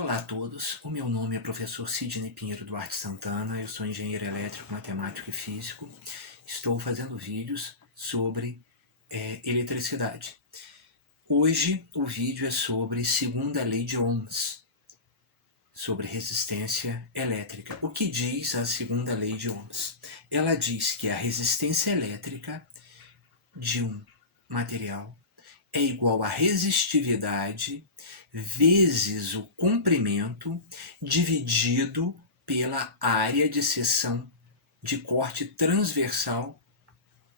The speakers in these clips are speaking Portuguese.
Olá a todos, o meu nome é professor Sidney Pinheiro Duarte Santana, eu sou engenheiro elétrico, matemático e físico. Estou fazendo vídeos sobre eletricidade. Hoje o vídeo é sobre segunda lei de Ohms, sobre resistência elétrica. O que diz a segunda lei de Ohms? Ela diz que a resistência elétrica de um material é igual à resistividade vezes o comprimento dividido pela área de seção de corte transversal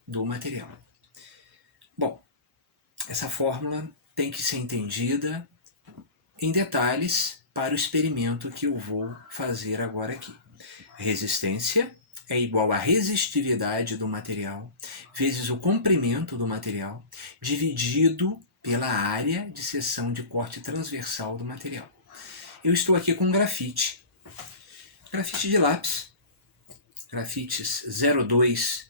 do material. Bom, essa fórmula tem que ser entendida em detalhes para o experimento que eu vou fazer agora aqui. Resistência é igual à resistividade do material vezes o comprimento do material dividido pela área de seção de corte transversal do material. Eu estou aqui com grafite de lápis, grafites 0,2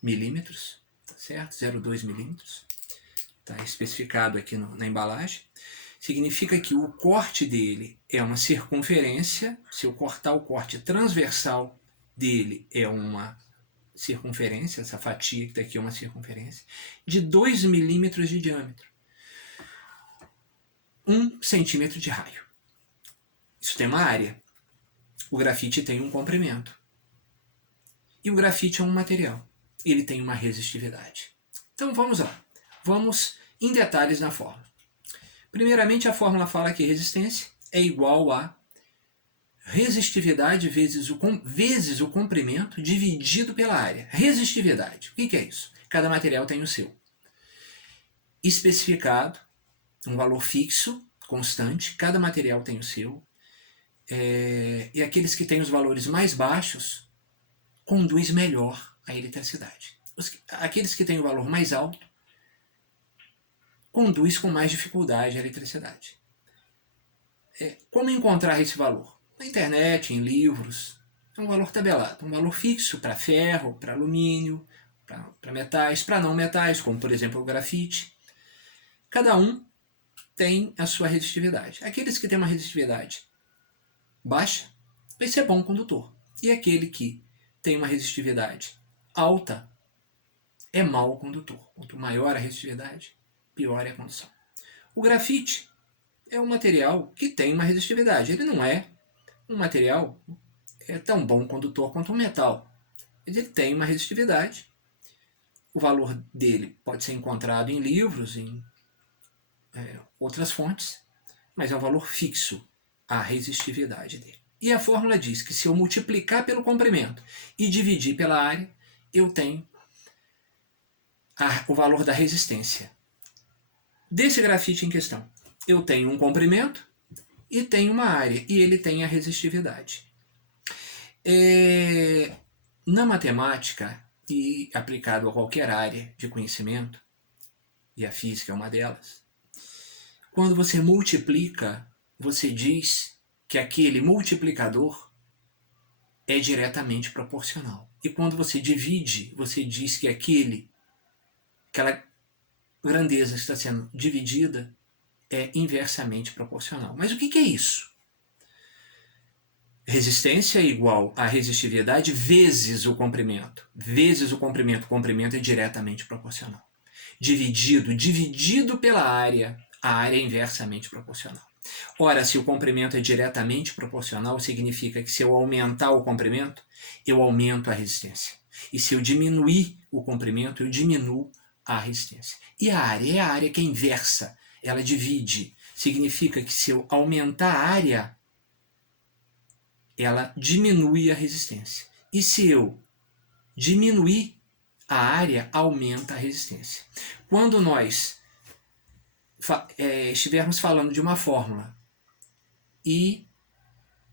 milímetros, tá certo? 0,2 milímetros, está especificado aqui na embalagem. Significa que o corte dele é uma circunferência. Se eu cortar o corte transversal dele é uma circunferência, essa fatia que está aqui é uma circunferência, de 2 milímetros de diâmetro. 1 centímetro de raio. Isso tem uma área. O grafite tem um comprimento. E o grafite é um material. Ele tem uma resistividade. Então vamos lá. Vamos em detalhes na fórmula. Primeiramente, a fórmula fala que resistência é igual a resistividade vezes o comprimento dividido pela área. Resistividade. O que é isso? Cada material tem o seu. Especificado, um valor fixo, constante, cada material tem o seu. E aqueles que têm os valores mais baixos conduz melhor a eletricidade. Aqueles que têm o valor mais alto conduz com mais dificuldade a eletricidade. Como encontrar esse valor? Na internet, em livros. É um valor tabelado, um valor fixo para ferro, para alumínio, para metais, para não metais, como por exemplo o grafite. Cada um tem a sua resistividade. Aqueles que têm uma resistividade baixa vai ser bom condutor. E aquele que tem uma resistividade alta é mau condutor. Quanto maior a resistividade, pior é a condução. O grafite é um material que tem uma resistividade. Ele não é um material tão bom condutor quanto um metal. Ele tem uma resistividade. O valor dele pode ser encontrado em livros, em outras fontes, mas é um valor fixo a resistividade dele. E a fórmula diz que se eu multiplicar pelo comprimento e dividir pela área, eu tenho o valor da resistência. Desse grafite em questão, eu tenho um comprimento e tenho uma área, e ele tem a resistividade. Na matemática, e aplicado a qualquer área de conhecimento, e a física é uma delas, quando você multiplica, você diz que aquele multiplicador é diretamente proporcional. E quando você divide, você diz que aquela grandeza que está sendo dividida é inversamente proporcional. Mas o que é isso? Resistência é igual a resistividade vezes o comprimento. Vezes o comprimento é diretamente proporcional. Dividido pela área, a área é inversamente proporcional. Ora, se o comprimento é diretamente proporcional, significa que se eu aumentar o comprimento, eu aumento a resistência. E se eu diminuir o comprimento, eu diminuo a resistência. E a área? É a área que é inversa. Ela divide. Significa que se eu aumentar a área, ela diminui a resistência. E se eu diminuir a área, aumenta a resistência. Quando nós estivermos falando de uma fórmula e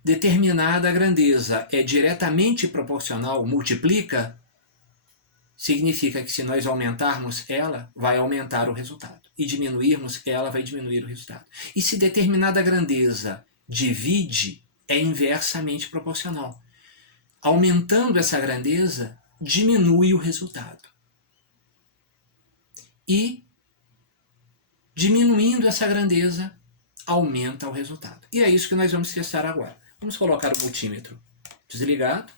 determinada grandeza é diretamente proporcional, multiplica, significa que se nós aumentarmos ela, vai aumentar o resultado. E diminuirmos ela, vai diminuir o resultado. E se determinada grandeza divide, é inversamente proporcional. Aumentando essa grandeza, diminui o resultado. E diminuindo essa grandeza, aumenta o resultado. E é isso que nós vamos testar agora. Vamos colocar o multímetro desligado.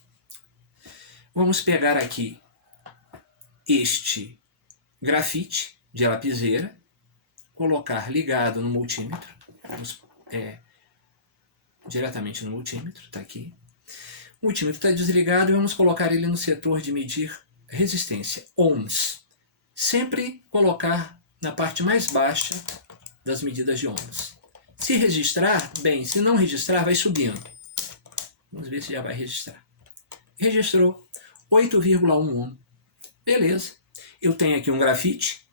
Vamos pegar aqui este grafite de lapiseira, colocar ligado no multímetro, diretamente no multímetro, está aqui. O multímetro está desligado e vamos colocar ele no setor de medir resistência, ohms. Sempre colocar na parte mais baixa das medidas de ohms. Se registrar, bem, se não registrar, vai subindo. Vamos ver se já vai registrar. Registrou 8,1 ohm. Beleza. Eu tenho aqui um grafite.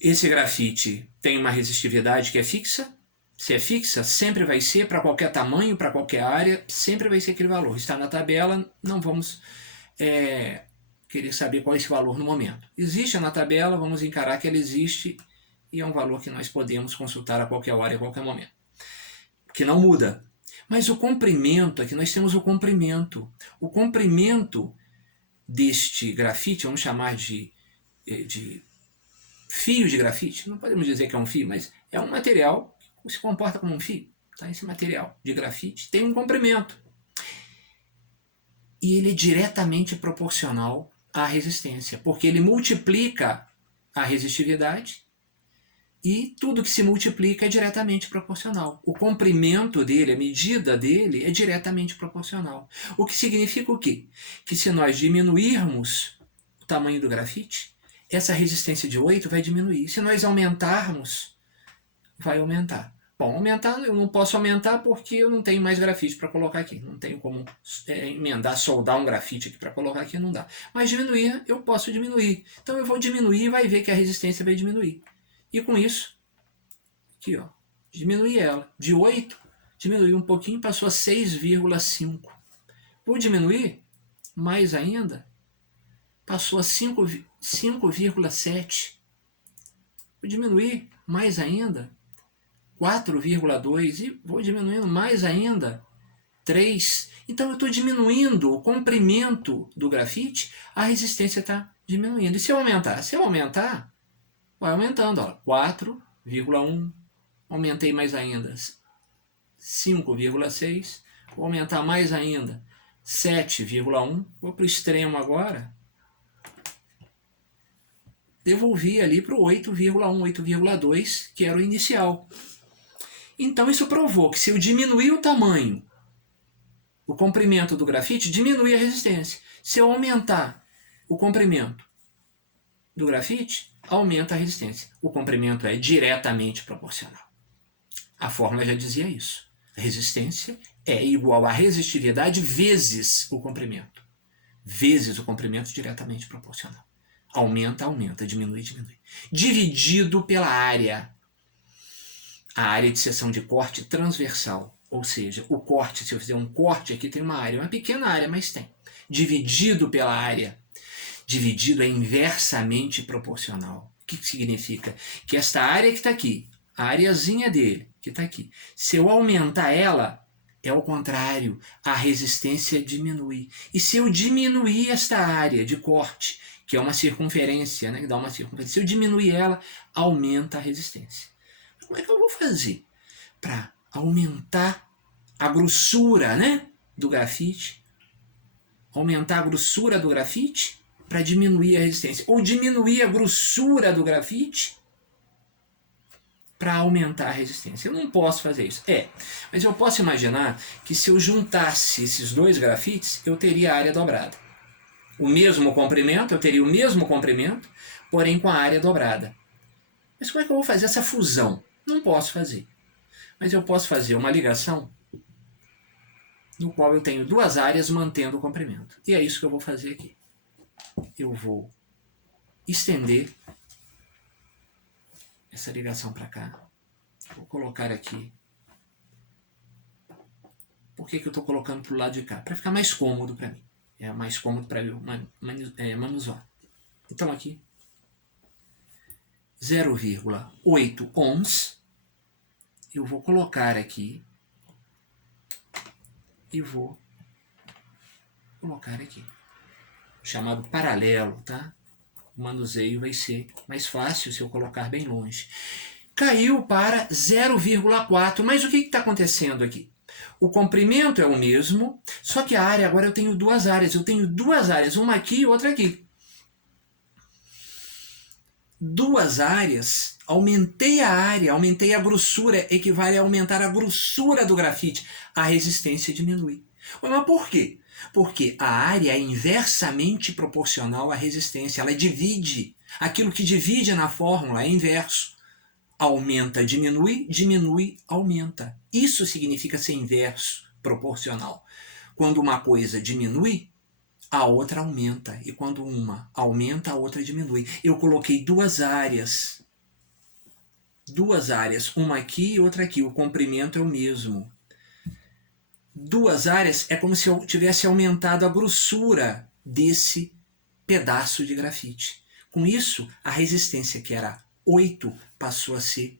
Esse grafite tem uma resistividade que é fixa. Se é fixa, sempre vai ser, para qualquer tamanho, para qualquer área, sempre vai ser aquele valor. Está na tabela, não vamos querer saber qual é esse valor no momento. Existe na tabela, vamos encarar que ela existe e é um valor que nós podemos consultar a qualquer hora e a qualquer momento. Que não muda. Mas o comprimento, aqui nós temos o comprimento. O comprimento deste grafite, vamos chamar de fio de grafite, não podemos dizer que é um fio, mas é um material que se comporta como um fio. Tá? Esse material de grafite tem um comprimento. E ele é diretamente proporcional à resistência, porque ele multiplica a resistividade e tudo que se multiplica é diretamente proporcional. O comprimento dele, a medida dele é diretamente proporcional. O que significa o quê? Que se nós diminuirmos o tamanho do grafite, essa resistência de 8 vai diminuir. Se nós aumentarmos, vai aumentar. Bom, aumentar eu não posso aumentar porque eu não tenho mais grafite para colocar aqui. Não tenho como emendar, soldar um grafite aqui para colocar aqui, não dá. Mas diminuir, eu posso diminuir. Então eu vou diminuir e vai ver que a resistência vai diminuir. E com isso, aqui ó, diminui ela. De 8, diminuiu um pouquinho, passou a 6,5. Vou diminuir mais ainda, passou a 5,7. Vou diminuir mais ainda, 4,2. E vou diminuindo mais ainda, 3. Então eu estou diminuindo o comprimento do grafite, a resistência está diminuindo. E se eu aumentar? Se eu aumentar, vai aumentando, ó, 4,1, aumentei mais ainda, 5,6, vou aumentar mais ainda, 7,1, vou para o extremo agora, devolvi ali para o 8,1, 8,2, que era o inicial. Então isso provou que se eu diminuir o tamanho, o comprimento do grafite, diminui a resistência. Se eu aumentar o comprimento do grafite, aumenta a resistência. O comprimento é diretamente proporcional. A fórmula já dizia isso. A resistência é igual à resistividade vezes o comprimento. Vezes o comprimento diretamente proporcional. Aumenta, aumenta, diminui, diminui. Dividido pela área. A área de seção de corte transversal. Ou seja, o corte, se eu fizer um corte aqui, tem uma área. Uma pequena área, mas tem. Dividido pela área. Dividido é inversamente proporcional. O que significa? Que esta área que está aqui, a areazinha dele, que está aqui, se eu aumentar ela, é o contrário, a resistência diminui. E se eu diminuir esta área de corte, que é uma circunferência, né, que dá uma circunferência, se eu diminuir ela, aumenta a resistência. Como é que eu vou fazer para aumentar a grossura, né, do grafite? Aumentar a grossura do grafite para diminuir a resistência. Ou diminuir a grossura do grafite para aumentar a resistência. Eu não posso fazer isso. Mas eu posso imaginar que se eu juntasse esses dois grafites, eu teria a área dobrada. O mesmo comprimento, eu teria o mesmo comprimento, porém com a área dobrada. Mas como é que eu vou fazer essa fusão? Não posso fazer. Mas eu posso fazer uma ligação no qual eu tenho duas áreas mantendo o comprimento. E é isso que eu vou fazer aqui. Eu vou estender essa ligação para cá. Vou colocar aqui. Por que eu estou colocando para o lado de cá? Para ficar mais cômodo para mim. É mais cômodo para eu manusear. Então aqui, 0,8 ohms. Eu vou colocar aqui e vou colocar aqui. Chamado paralelo, tá? O manuseio vai ser mais fácil se eu colocar bem longe. caiu para 0,4. Mas o que está acontecendo aqui? O comprimento é o mesmo, só que a área, agora eu tenho duas áreas. Eu tenho duas áreas, uma aqui e outra aqui. Duas áreas, aumentei a área, aumentei a grossura, equivale a aumentar a grossura do grafite. A resistência diminui. Mas por quê? Porque a área é inversamente proporcional à resistência. Ela divide. Aquilo que divide na fórmula é inverso. Aumenta, diminui, diminui, aumenta. Isso significa ser inverso, proporcional. Quando uma coisa diminui, a outra aumenta. E quando uma aumenta, a outra diminui. Eu coloquei duas áreas, uma aqui e outra aqui. O comprimento é o mesmo. Duas áreas é como se eu tivesse aumentado a grossura desse pedaço de grafite. Com isso, a resistência, que era 8, passou a ser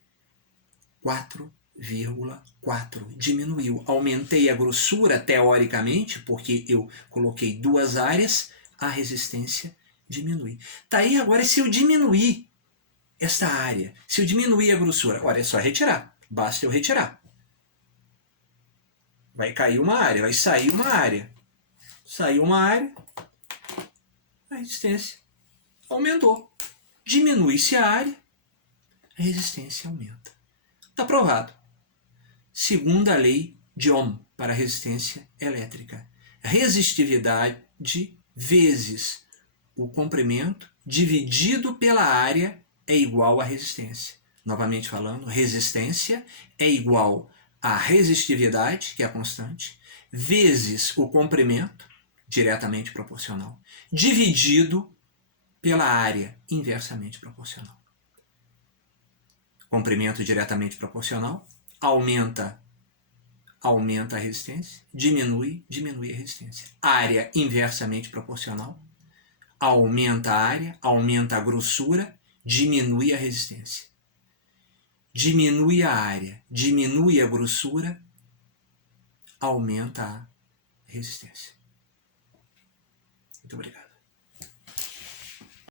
4,4. Diminuiu. Aumentei a grossura, teoricamente, porque eu coloquei duas áreas, a resistência diminui. Tá aí agora, se eu diminuir esta área, se eu diminuir a grossura, olha, é só retirar. Basta eu retirar. Vai cair uma área, vai sair uma área. Saiu uma área, a resistência aumentou. Diminui-se a área, a resistência aumenta. Está provado. Segunda lei de Ohm para a resistência elétrica. Resistividade vezes o comprimento dividido pela área é igual a resistência. Novamente falando, resistência é igual a resistividade, que é a constante, vezes o comprimento, diretamente proporcional, dividido pela área, inversamente proporcional. Comprimento diretamente proporcional, aumenta a resistência, diminui a resistência. Área inversamente proporcional, aumenta a área, aumenta a grossura, diminui a resistência. Diminui a área, diminui a grossura, aumenta a resistência. Muito obrigado.